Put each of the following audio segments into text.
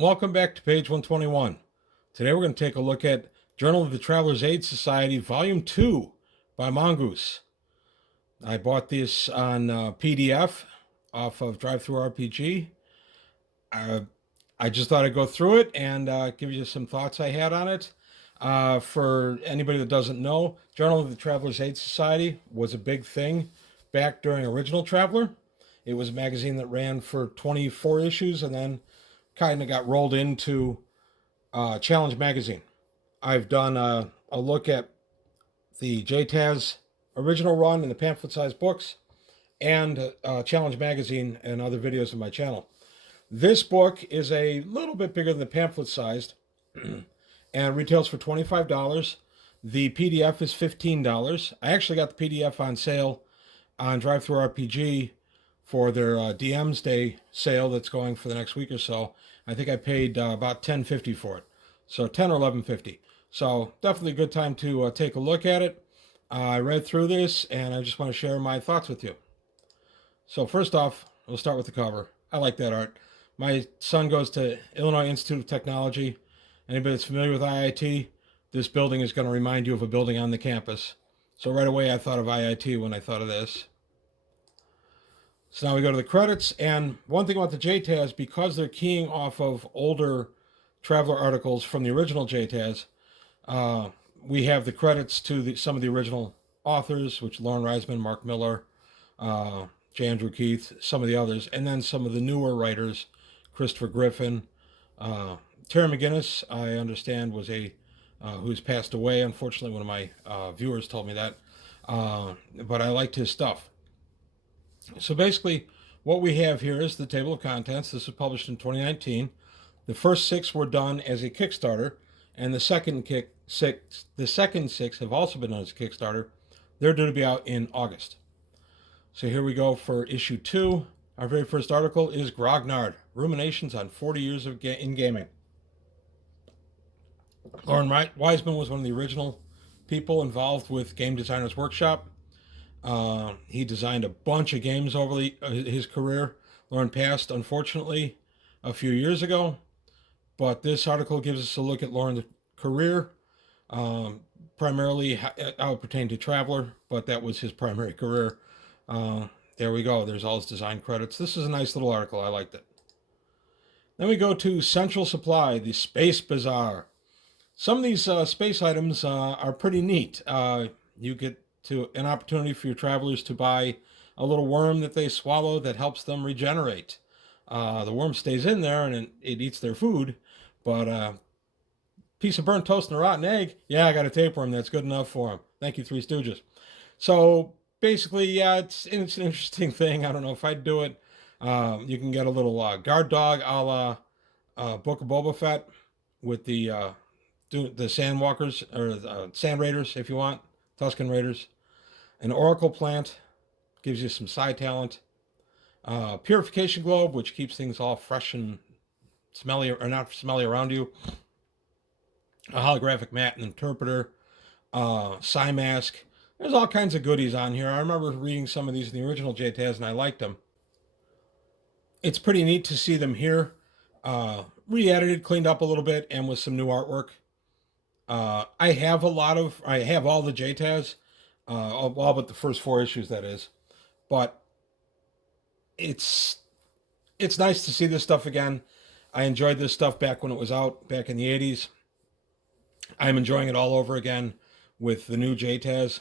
Welcome back to page 121. Today we're going to take a look at Journal of the Traveler's Aid Society, Volume 2 by Mongoose. I bought this on PDF off of DriveThruRPG. I just thought I'd go through it and give you some thoughts I had on it. For anybody that doesn't know, Journal of the Traveler's Aid Society was a big thing back during Original Traveler. It was a magazine that ran for 24 issues and then kind of got rolled into Challenge Magazine. I've done a look at the JTAS original run and the pamphlet-sized books and Challenge Magazine and other videos on my channel. This book is a little bit bigger than the pamphlet-sized and retails for $25. The PDF is $15. I actually got the PDF on sale on DriveThruRPG for their DM's Day sale that's going for the next week or so. I think I paid about $10.50 for it. So $10 or $11.50. So definitely a good time to take a look at it. I read through this and I just want to share my thoughts with you. So first off, we'll start with the cover. I like that art. My son goes to Illinois Institute of Technology. Anybody that's familiar with IIT, this building is going to remind you of a building on the campus. So right away I thought of IIT when I thought of this. So now we go to the credits, and one thing about the JTAS, because they're keying off of older Traveler articles from the original JTAS, we have the credits to some of the original authors, which Lauren Reisman, Mark Miller, J. Andrew Keith, some of the others, and then some of the newer writers, Christopher Griffin. Terry McGinnis, I understand, was who's passed away. Unfortunately, one of my viewers told me that, but I liked his stuff. So basically, what we have here is the table of contents. This was published in 2019. The first 6 were done as a Kickstarter, and the second 6 have also been done as a Kickstarter. They're due to be out in August. So here we go for issue 2. Our very first article is Grognard, Ruminations on 40 Years in Gaming. Lauren Wiseman was one of the original people involved with Game Designers Workshop. He designed a bunch of games over his career. Lauren passed, unfortunately, a few years ago. But this article gives us a look at Lauren's career, primarily how it pertained to Traveler, but that was his primary career. There we go. There's all his design credits. This is a nice little article. I liked it. Then we go to Central Supply, the Space Bazaar. Some of these space items are pretty neat. You get an opportunity for your travelers to buy a little worm that they swallow that helps them regenerate. The worm stays in there and it eats their food, but a piece of burnt toast and a rotten egg, yeah, I got a tapeworm that's good enough for them. Thank you, Three Stooges. So basically, yeah, it's an interesting thing. I don't know if I'd do it. You can get a little guard dog a la Book of Boba Fett with the Sandwalkers, or the Sand Raiders, if you want. Tusken Raiders. An Oracle Plant gives you some side talent. Purification Globe, which keeps things all fresh and smelly, or not smelly around you. A holographic mat and interpreter. Psy Mask. There's all kinds of goodies on here. I remember reading some of these in the original JTAS and I liked them. It's pretty neat to see them here. Re-edited, cleaned up a little bit, and with some new artwork. I have all the JTAS, all but the first 4 issues, that is. But it's nice to see this stuff again. I enjoyed this stuff back when it was out, back in the 80s. I'm enjoying it all over again with the new JTAS.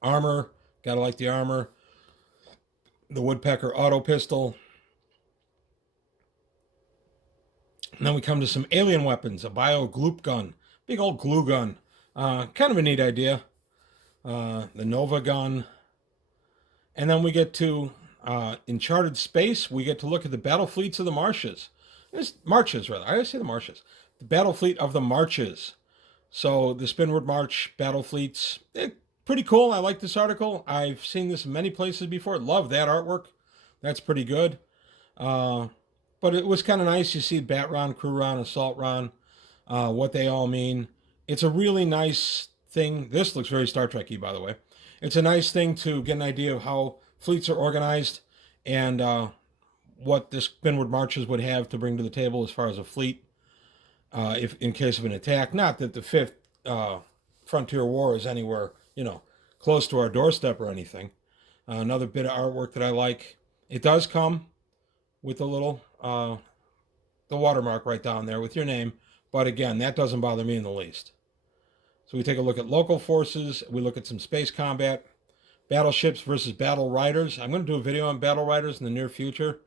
Armor, gotta like the armor. The Woodpecker auto pistol. And then we come to some alien weapons, a bio-gloop gun. Big old glue gun. Kind of a neat idea. The Nova gun. And then we get to Uncharted Space. We get to look at the battle fleets of the Marshes. Marches, rather. I always say the Marshes. The battle fleet of the Marches. So the Spinward March battle fleets. Pretty cool. I like this article. I've seen this in many places before. Love that artwork. That's pretty good. But it was kind of nice. You see Batron, Crewron, Assault Ron. What they all mean. It's a really nice thing. This looks very Star Trek-y, by the way. It's a nice thing to get an idea of how fleets are organized and what this Windward Marches would have to bring to the table as far as a fleet, if in case of an attack. Not that the Fifth Frontier War is anywhere, close to our doorstep or anything. Another bit of artwork that I like. It does come with a little the watermark right down there with your name, but again, that doesn't bother me in the least. So we take a look at local forces. We look at some space combat, battleships versus battle riders. I'm going to do a video on battle riders in the near future.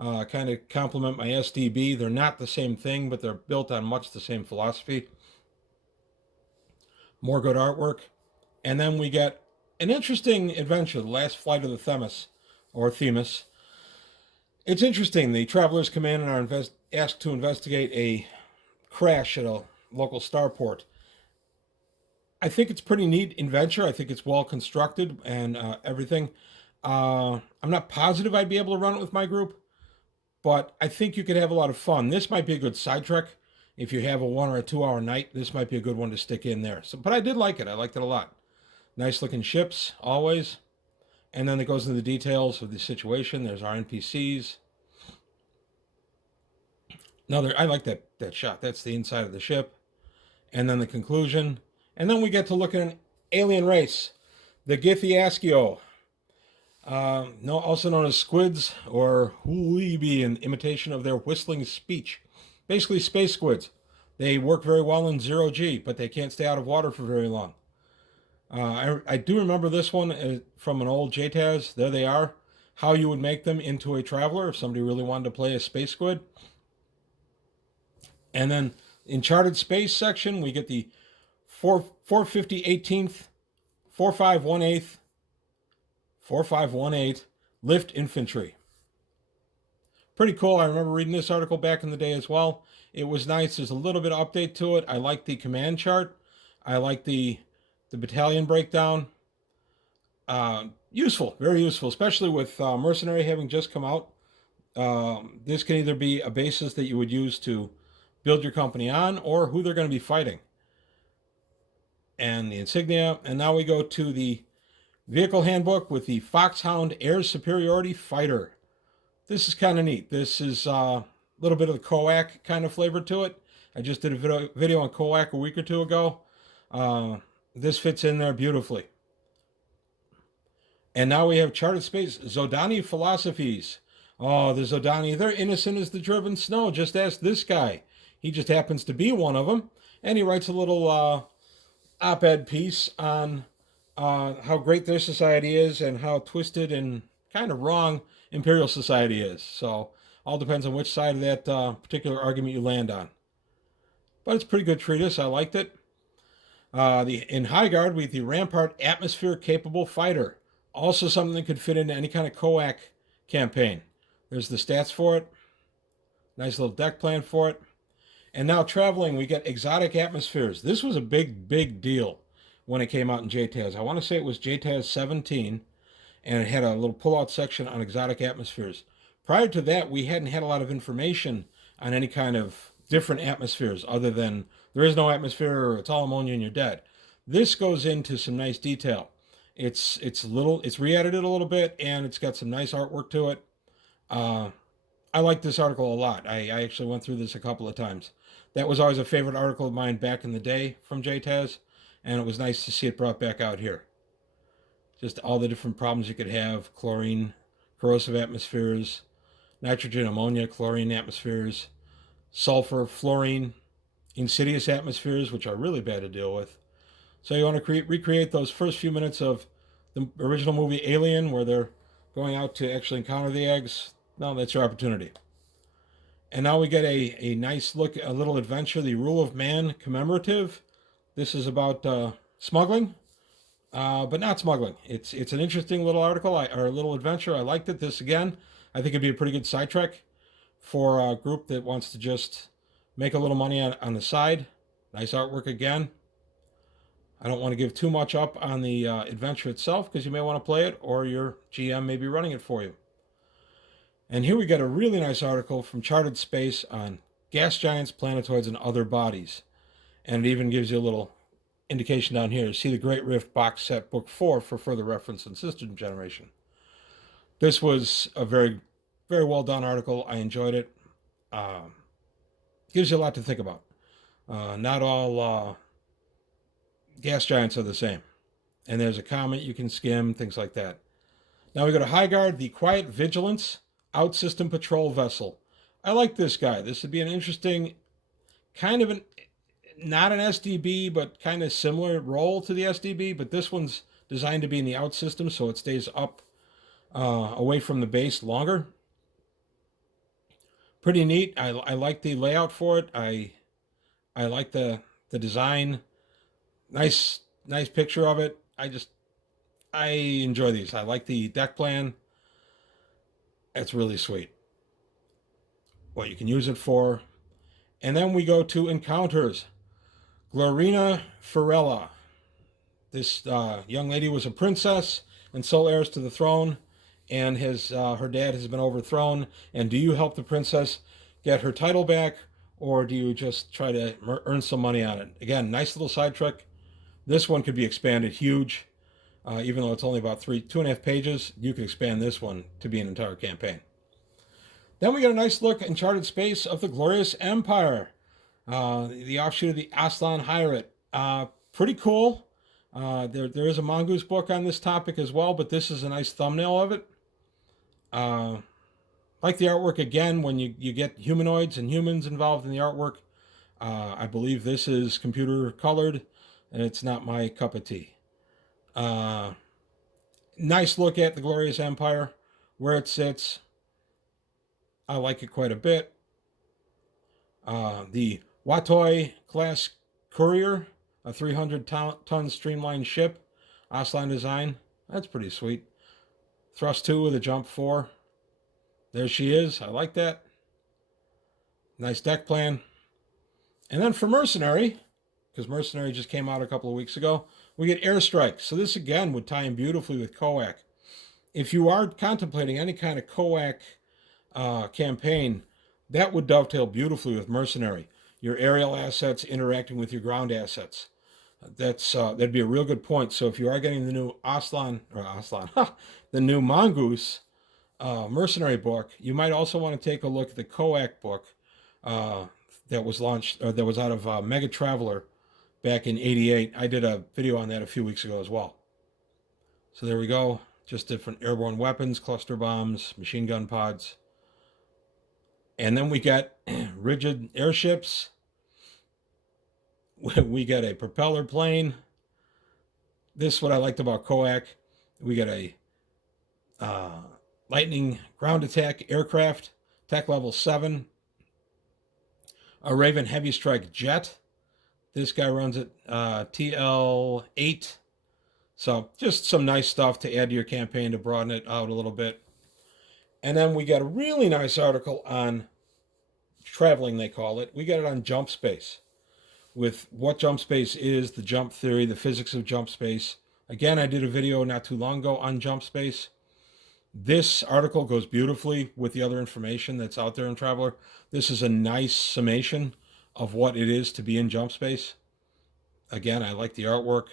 Kind of complement my SDB. They're not the same thing, but they're built on much the same philosophy. More good artwork. And then we get an interesting adventure, The Last Flight of the Themis, or Themis. It's interesting. The travelers come in and are asked to investigate a crash at a local starport. I think it's pretty neat adventure. I think it's well constructed and everything. I'm not positive I'd be able to run it with my group, but I think you could have a lot of fun. This might be a good side trek. If you have a 1 or a 2 hour night, this might be a good one to stick in there. So, but I did like it. I liked it a lot. Nice looking ships, always. And then it goes into the details of the situation. There's our NPCs. I like that shot. That's the inside of the ship. And then the conclusion. And then we get to look at an alien race, the Githyaskio, also known as squids, or huibi, in imitation of their whistling speech. Basically, space squids. They work very well in 0G, but they can't stay out of water for very long. I do remember this one from an old JTAS. There they are. How you would make them into a traveler if somebody really wanted to play a space squid. And then in Charted Space section, we get the 450 18th, 4518th, 4518 Lift Infantry. Pretty cool. I remember reading this article back in the day as well. It was nice. There's a little bit of update to it. I like the command chart. I like the battalion breakdown. Useful, very useful, especially with Mercenary having just come out. This can either be a basis that you would use to build your company on, or who they're going to be fighting. And the insignia. And now we go to the vehicle handbook with the Foxhound Air Superiority Fighter. This is kind of neat. This is a little bit of the COAC kind of flavor to it. I just did a video on COAC a week or two ago. This fits in there beautifully. And now we have Charted Space Zodani Philosophies. Oh, the Zodani, they're innocent as the driven snow. Just ask this guy. He just happens to be one of them. And he writes a little op-ed piece on how great their society is and how twisted and kind of wrong Imperial Society is. So all depends on which side of that particular argument you land on. But it's a pretty good treatise. I liked it. In High Guard, we have the Rampart Atmosphere-Capable Fighter. Also something that could fit into any kind of COAC campaign. There's the stats for it. Nice little deck plan for it. And now traveling, we get exotic atmospheres. This was a big, big deal when it came out in JTAS. I want to say it was JTAS 17, and it had a little pull-out section on exotic atmospheres. Prior to that, we hadn't had a lot of information on any kind of different atmospheres other than there is no atmosphere, or it's all ammonia and you're dead. This goes into some nice detail. It's re-edited a little bit, and it's got some nice artwork to it. I like this article a lot. I actually went through this a couple of times. That was always a favorite article of mine back in the day from JTAS, and it was nice to see it brought back out here. Just all the different problems you could have: chlorine, corrosive atmospheres, nitrogen, ammonia, chlorine atmospheres, sulfur, fluorine, insidious atmospheres, which are really bad to deal with. So you want to recreate those first few minutes of the original movie Alien, where they're going out to actually encounter the eggs. No, that's your opportunity. And now we get a nice look, a little adventure, the Rule of Man commemorative. This is about smuggling, but not smuggling. It's an interesting little article, or a little adventure. I liked it. This, again, I think it'd be a pretty good side trek for a group that wants to just make a little money on the side. Nice artwork again. I don't want to give too much up on the adventure itself, because you may want to play it, or your GM may be running it for you. And here we get a really nice article from Charted Space on gas giants, planetoids, and other bodies. And it even gives you a little indication down here. See the Great Rift box set, book 4, for further reference in System Generation. This was a very, very well done article. I enjoyed it. Gives you a lot to think about. Not all gas giants are the same. And there's a comment you can skim, things like that. Now we go to Highguard, the Quiet Vigilance Outsystem Patrol Vessel. I like this guy. This would be an interesting kind of not an SDB, but kind of similar role to the SDB, but this one's designed to be in the outsystem, so it stays up away from the base longer. Pretty neat. I like the layout for it. I like the design. Nice picture of it. I enjoy these. I like the deck plan. It's really sweet. What you can use it for. And then we go to encounters. Glorina Farella. This young lady was a princess and sole heiress to the throne, and her dad has been overthrown. And do you help the princess get her title back, or do you just try to earn some money on it? Again, nice little side trick. This one could be expanded huge. Even though it's only about 2.5 pages, you could expand this one to be an entire campaign. Then we get a nice look in Charted Space of the Glorious Empire, the offshoot of the Aslan Hyrate. Pretty cool. There is a Mongoose book on this topic as well, but this is a nice thumbnail of it. Like the artwork again, when you get humanoids and humans involved in the artwork. I believe this is computer colored, and it's not my cup of tea. Nice look at the Glorious Empire, where it sits. I like it quite a bit. The Watoi class courier, a 300-ton streamlined ship, Aslan design. That's pretty sweet. Thrust 2 with a jump 4. There she is. I like that. Nice deck plan. And then for Mercenary, because Mercenary just came out a couple of weeks ago, we get Airstrike. So this, again, would tie in beautifully with COAC. If you are contemplating any kind of COAC campaign, that would dovetail beautifully with Mercenary. Your aerial assets interacting with your ground assets. That'd be a real good point. So if you are getting the new the new Mongoose Mercenary book, you might also want to take a look at the COAC book that was launched, or that was out of Mega Traveler back in '88. I did a video on that a few weeks ago as well. So there we go. Just different airborne weapons, cluster bombs, machine gun pods. And then we got Ridgid Airships. We got a propeller plane. This is what I liked about COAC. We got a Lightning ground attack aircraft, tech level 7. A Raven heavy strike jet. This guy runs it TL8. So just some nice stuff to add to your campaign to broaden it out a little bit. And then we got a really nice article on traveling, they call it. We got it on jump space, with what jump space is, the jump theory, the physics of jump space. Again, I did a video not too long ago on jump space. This article goes beautifully with the other information that's out there in Traveler. This is a nice summation of what it is to be in jump space. Again, I like the artwork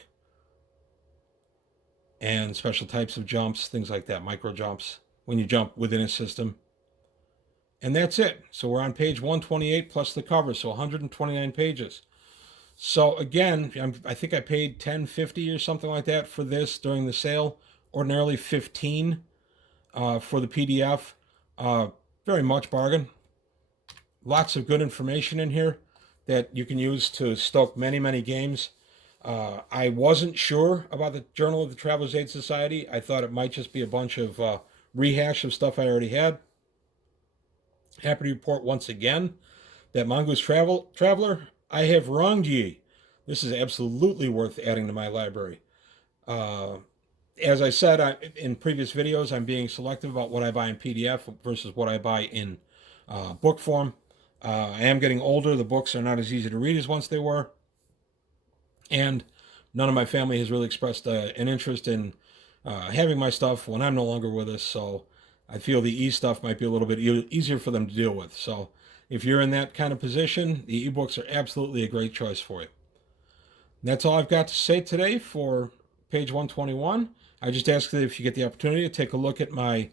and special types of jumps, things like that, micro jumps, when you jump within a system. And that's it. So we're on page 128 plus the cover, so 129 pages. So again, I think I paid $10.50 or something like that for this during the sale. Ordinarily $15 for the PDF. Very much bargain. Lots of good information in here that you can use to stoke many, many games. I wasn't sure about the Journal of the Traveler's Aid Society. I thought it might just be a bunch of rehash of stuff I already had. Happy to report once again that Mongoose Traveler, I have wronged ye. This is absolutely worth adding to my library. As I said in previous videos, I'm being selective about what I buy in PDF versus what I buy in book form. I am getting older. The books are not as easy to read as once they were. And none of my family has really expressed an interest in having my stuff when I'm no longer with us. So I feel the e-stuff might be a little bit easier for them to deal with. So if you're in that kind of position, the e-books are absolutely a great choice for you. And that's all I've got to say today for page 121. I just ask that if you get the opportunity to take a look at my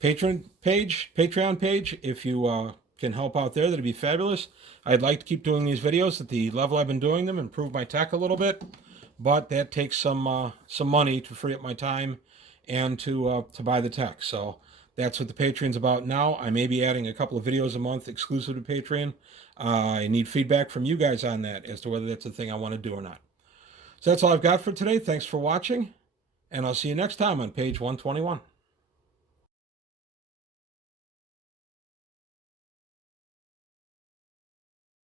Patreon page. If you can help out there, that'd be fabulous. I'd like to keep doing these videos at the level I've been doing them, improve my tech a little bit, but that takes some money to free up my time and to buy the tech. So that's what the Patreon's about now. I may be adding a couple of videos a month exclusive to Patreon. I need feedback from you guys on that as to whether that's a thing I want to do or not. So that's all I've got for today. Thanks for watching, and I'll see you next time on page 121.